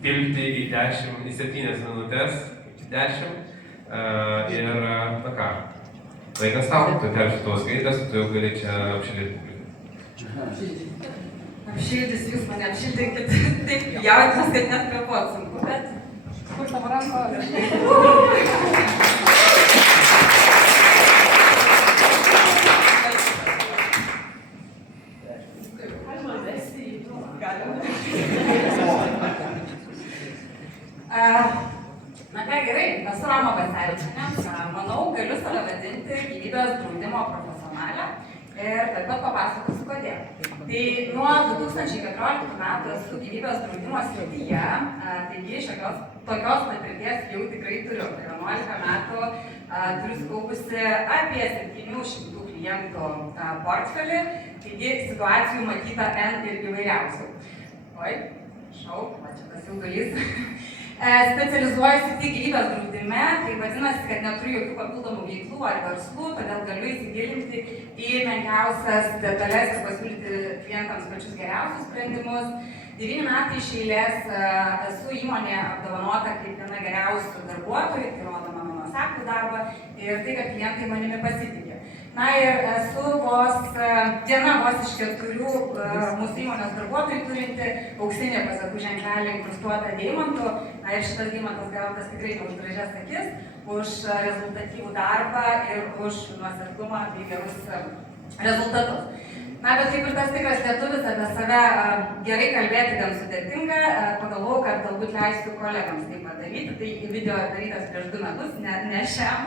tilpti į 7 minutės, iki 10. Ir, na ką, laikas tau, tu terši tuos skaitas, tu jau gali čia apšildyti publiką. Apšildys, jūs mane apšildinkit, taip jaudinas, kad net kvėpuot sunku, bet kur tavo ranko? Na ką, gerai, esu Roma Bacevičienė, manau, galiu save vadinti gyvybės draudimo profesionalę ir taip pat papasakosiu kodėl. Tai nuo 2014 metų esu gyvybės draudimo srityje, taigi tokios patirties jau tikrai turiu. 11 metų turiu skaupusi apie 700 klientų portfelį, taigi situacijų matyta N ir įvairiausių. Oi, šau, va čia tas jaudulys. Specializuojuosi tik gyvybės draudime, tai vadinasi, kad neturiu jokių papildomų veiklų ar verslų, todėl galiu įsigilinti į menkiausias detalės ir pasiūlyti klientams pačius geriausius sprendimus. 9 metai iš eilės esu įmonėje apdovanota kaip viena geriausių darbuotojų, tai rodo mano nuoseklų darbą ir tai, kad klientai manimi pasitikė. Na ir esu viena iš 4 mūsų įmonės darbuotojų turinti auksinį pasakų ženklelį inkrustuotą deimantu. Na ir šitas deimantas gautas tikrai už gražias akis, už rezultatyvų darbą ir už nuoseklumą bei gerus rezultatus. Na, bet kaip ir tas tikras lietuvis apie save gerai kalbėti gan sudėtinga, pagalvojau, kad galbūt leisiu kolegams tai padaryti. Tai video darytas prieš 2 metus, ne šiam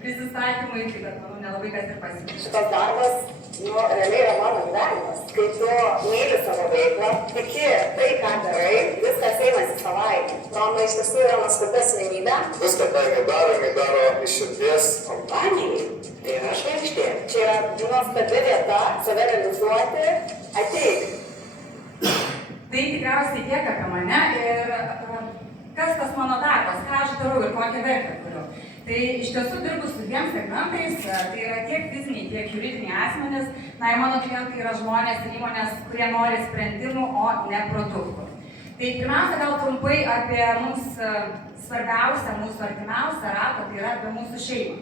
prisistatymui, tai bet manau nelabai kas ir pasikeitė. Šitas darbas, realiai yra mano gyvenimas. Kai tu myli savo veiklą, tiki tai, ką darai, viskas einasi savaime. Roma iš tiesų yra nuostabi asmenybė. Viską, ką jinai daro iš širdies. Kompanijai tai yra žvaigždė. Čia yra nuostabi vieta, save realizuoti, ateik. Tai tikriausiai tiek apie mane ir kas tas mano darbas, ką aš darau ir kokią vertę kuriu. Tai iš tiesų dirbu su 2 segmentais, tai yra tiek fiziniai, tiek juridiniai asmenys. Na ir mano klientai yra žmonės ir įmonės, kurie nori sprendimų, o ne produktų. Tai pirmiausia, gal trumpai apie mums svarbiausią, mūsų artimiausią ratą, tai yra apie mūsų šeimą.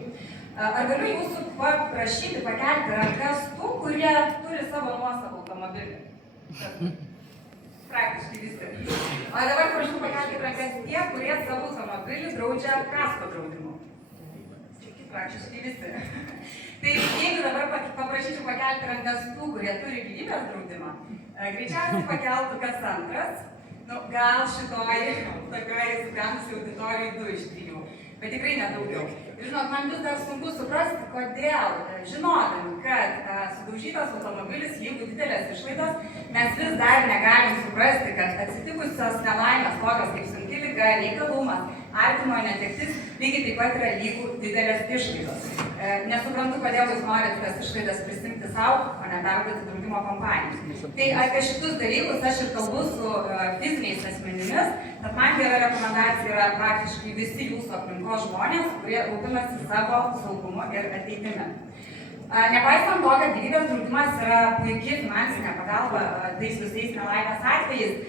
Ar galiu jūsų paprašyti pakelti rankas tų, kurie turi savo nuosavą automobilį? Praktiškai visi. O dabar prašau pakelti rankas tie, kurie savo automobilį draudžia kasko draudimu. Praktiškai visi. Tai jeigu dabar paprašyčiau pakelti rankas tų, kurie turi gyvybės draudimą, greičiausiai pakeltų kas antras, gal šitoj tokioj subrendusiai auditorijai 2 iš 3, bet tikrai nedaugiau. Ir žinot, man vis dar sunku suprasti, kodėl, žinodami, kad sudaužytas automobilis, jeigu didelės išlaidos, mes vis dar negalim suprasti, kad atsitikusios nelaimės, tokios kaip sunki liga, neįgalumas, artimojo netektis, lygiai taip pat yra lygų didelės išlaidos. Nesuprantu, kodėl jūs norite tas išlaidas prisimti savo, o ne perduoti draudimo kompanijoms. Tai apie šitus dalykus aš ir kalbu su fiziniais asmenimis, tad man gera rekomendacija yra praktiškai visi jūsų aplinkos žmonės, kurie rūpinasi savo saugumu ir ateitimi. Nepaisant to, kad gyvybės draudimas yra puikiai finansinė pagalba tais visais nelaimės atvejais,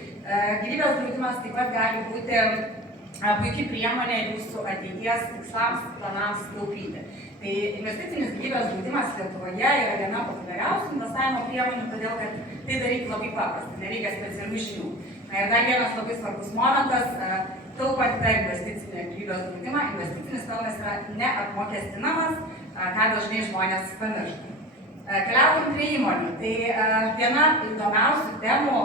gyvybės draudimas taip pat gali būti puikiai priemonė jūsų ateities tikslams, planams taupyti. Tai investicinis gyvybės draudimas Lietuvoje yra viena populiariausių investavimo priemonių, todėl kad tai daryti labai paprasta, nereikia specialių žinių. Ir dar vienas labai svarbus momentas, taupant per investicinį gyvybės draudimą, investicinis pelnas yra neapmokestinamas, ką dažnai žmonės pamiršta. Keliaukim prie įmonių. Tai viena įdomiausių temų,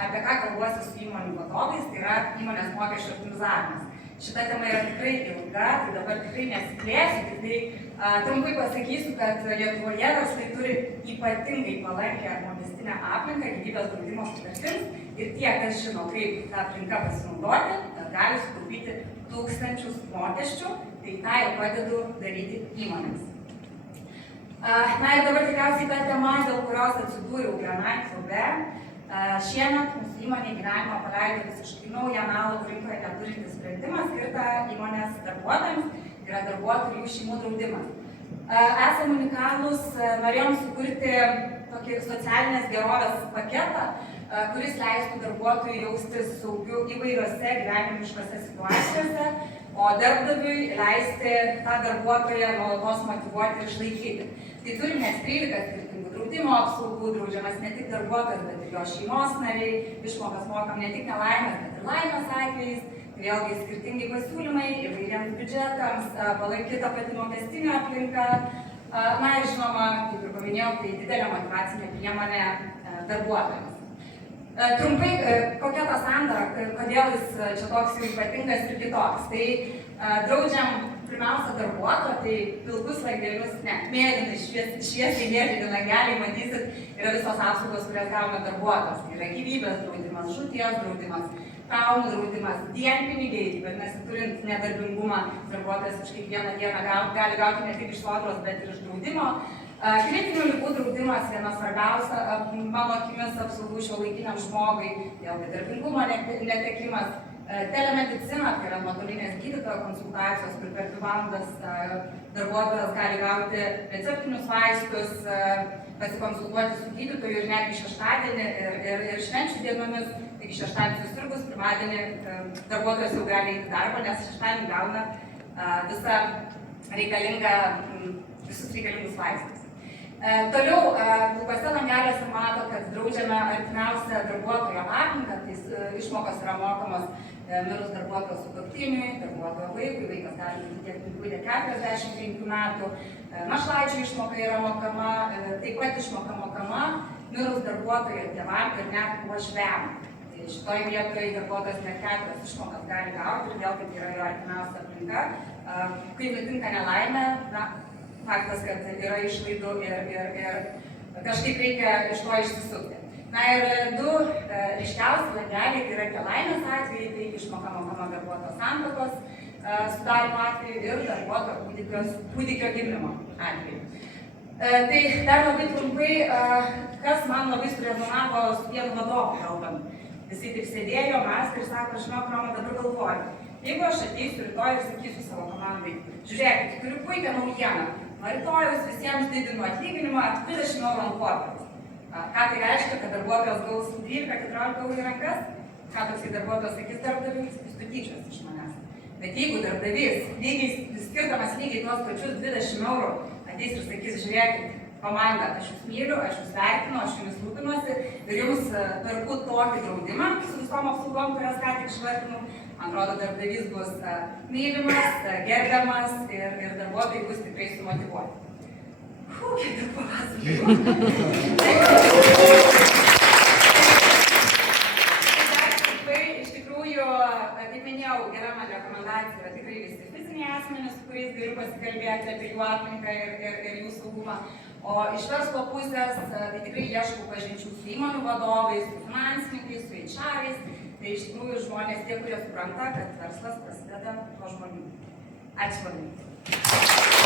apie ką kalbuosi su įmonių vadovais, tai yra įmonės mokesčių optimizavimas. Šita tema yra tikrai ilga, tai dabar tikrai nesiplėsiu, tik tai trumpai pasakysiu, kad Lietuvoje verslai turi ypatingai palankę mokestinę aplinką gyvybės draudimo sutartims ir tie, kas žino, kaip tą aplinką pasinaudoti, gali sutaupyti tūkstančius mokesčių, tai tą ir padedu daryti įmonėms. Na ir dabar tikriausiai ta tema, dėl kurios atsidūriau Granite klube. Šiemet mūsų įmonė gyvenimą paleido visiškai naują analogų rinkoje neturintį sprendimą skirtą įmonės darbuotojams, tai yra darbuotojų ir jų šeimų draudimas. Esam unikalūs, norėjom sukurti tokį socialinės gerovės paketą, kuris leistų darbuotojui jaustis saugiu įvairiose gyvenimiškose situacijose, o darbdaviui leisti tą darbuotoją nuolatos motyvuoti ir išlaikyti. Tai turim net 13 skirtingų draudimo apsaugų, draudžiamas ne tik darbuotojas, bet ir jo šeimos nariai, išmokas mokam ne tik nelaimės, bet ir laimės atvejais. Vėlgi skirtingi pasiūlymai įvairiems biudžetams, palanki ta pati mokestinė aplinka. Na ir žinoma, kaip ir paminėjau, tai didelė motyvacinė priemonė darbuotojams. Trumpai, kokia ta sandara, kodėl jis čia toks jau ypatingas ir kitoks. Tai draudžiam pirmiausia darbuotoją, tai pilkus langelius, ne, mėlynai, šviesiai mėlyni langeliai, matysit, yra visos apsaugos, kurias gauna darbuotojas. Tai yra gyvybės draudimas, žūties draudimas, traumų draudimas, dienpinigiai, vadinasi, turint nedarbingumą, darbuotojas už kiekvieną dieną gali gauti ne tik iš sodros, bet ir iš draudimo. Kritinių ligų draudimas, vienas svarbiausia, mano akimis, apsaugų šiuolaikiniam žmogui, vėlgi darbingumo netekimas, telemedicina, tai yra nuotolinės gydytojo konsultacijos, kur per 2 valandas darbuotojas gali gauti receptinius vaistus, pasikonsultuoti su gydytoju ir netgi šeštadienį ir švenčių dienomis. Taigi šeštadienį susirgus, pirmadienį darbuotojas jau gali eiti į darbą, nes šeštadienį gauna visus reikalingus vaistus. Toliau, pilkuose langeliuose mato, kad draudžiame artimiausią darbuotojo aplinką, tai išmokos yra mokamos mirus darbuotojo sutuoktiniui, darbuotojo vaikui, vaikas gali būti tiek 5, tiek 45 metų, našlaičių išmoka yra mokama, taip pat išmoka mokama mirus darbuotojo tėvam ir net uošviam. Tai šitoj vietoje darbuotojas net 4 išmokas gali gauti ir vėl, kad yra jo artimiausia aplinka. Kai nutinka nelaimė, faktas, kad yra išlaidų ir kažkaip reikia iš to išsisukti. Na ir 2 ryškiausi langeliai, tai yra tie laimės atvejai, tai išmoka mokama darbuotojo santuokos sudarymo atveju ir darbuotojo kūdikio gimdymo atveju. Tai dar labai trumpai, kas man labai surezonavo su vienu vadovu kalbant. Visi taip sėdėjo, mąstė ir sako, žinok, Roma, dabar galvoju, jeigu aš ateisiu rytoj ir sakysiu savo komandai, žiūrėkit, turiu puikią naujieną, nuo rytojus visiems didinu atlyginimą 20 eurų ant kortos. Ką tai reiškia, kad darbuotojas gaus 12-14 eurų į rankas? Ką toksai darbuotojas sakys darbdaviui? Jis tyčios iš manęs. Bet jeigu darbdavys, skirdamas lygiai tuos pačius 20 eurų, ateis ir sakys, žiūrėkit, komanda, aš jūs myliu, aš jūs vertinu, aš jumis rūpinuosi ir jums perku tokį draudimą su visom apsaugom, kurias ką tik išvardinau. Man atrodo, darbdavys bus mylimas, gerbiamas ir darbuotojai bus tikrai sumotyvuoti. Kiek daug papasakojau. Iš tikrųjų, kaip minėjau, gera man rekomendacija yra tikrai visi fiziniai asmenys, su kuriais galiu pasikalbėti apie jų aplinką ir jų saugumą. O iš verslo pusės, tai tikrai ieškau pažinčių su įmonių vadovais, su finansininkais, su HR-ais. Tai iš tikrųjų žmonės tie, kurie supranta, kad verslas prasideda nuo žmonių. Ačiū labai.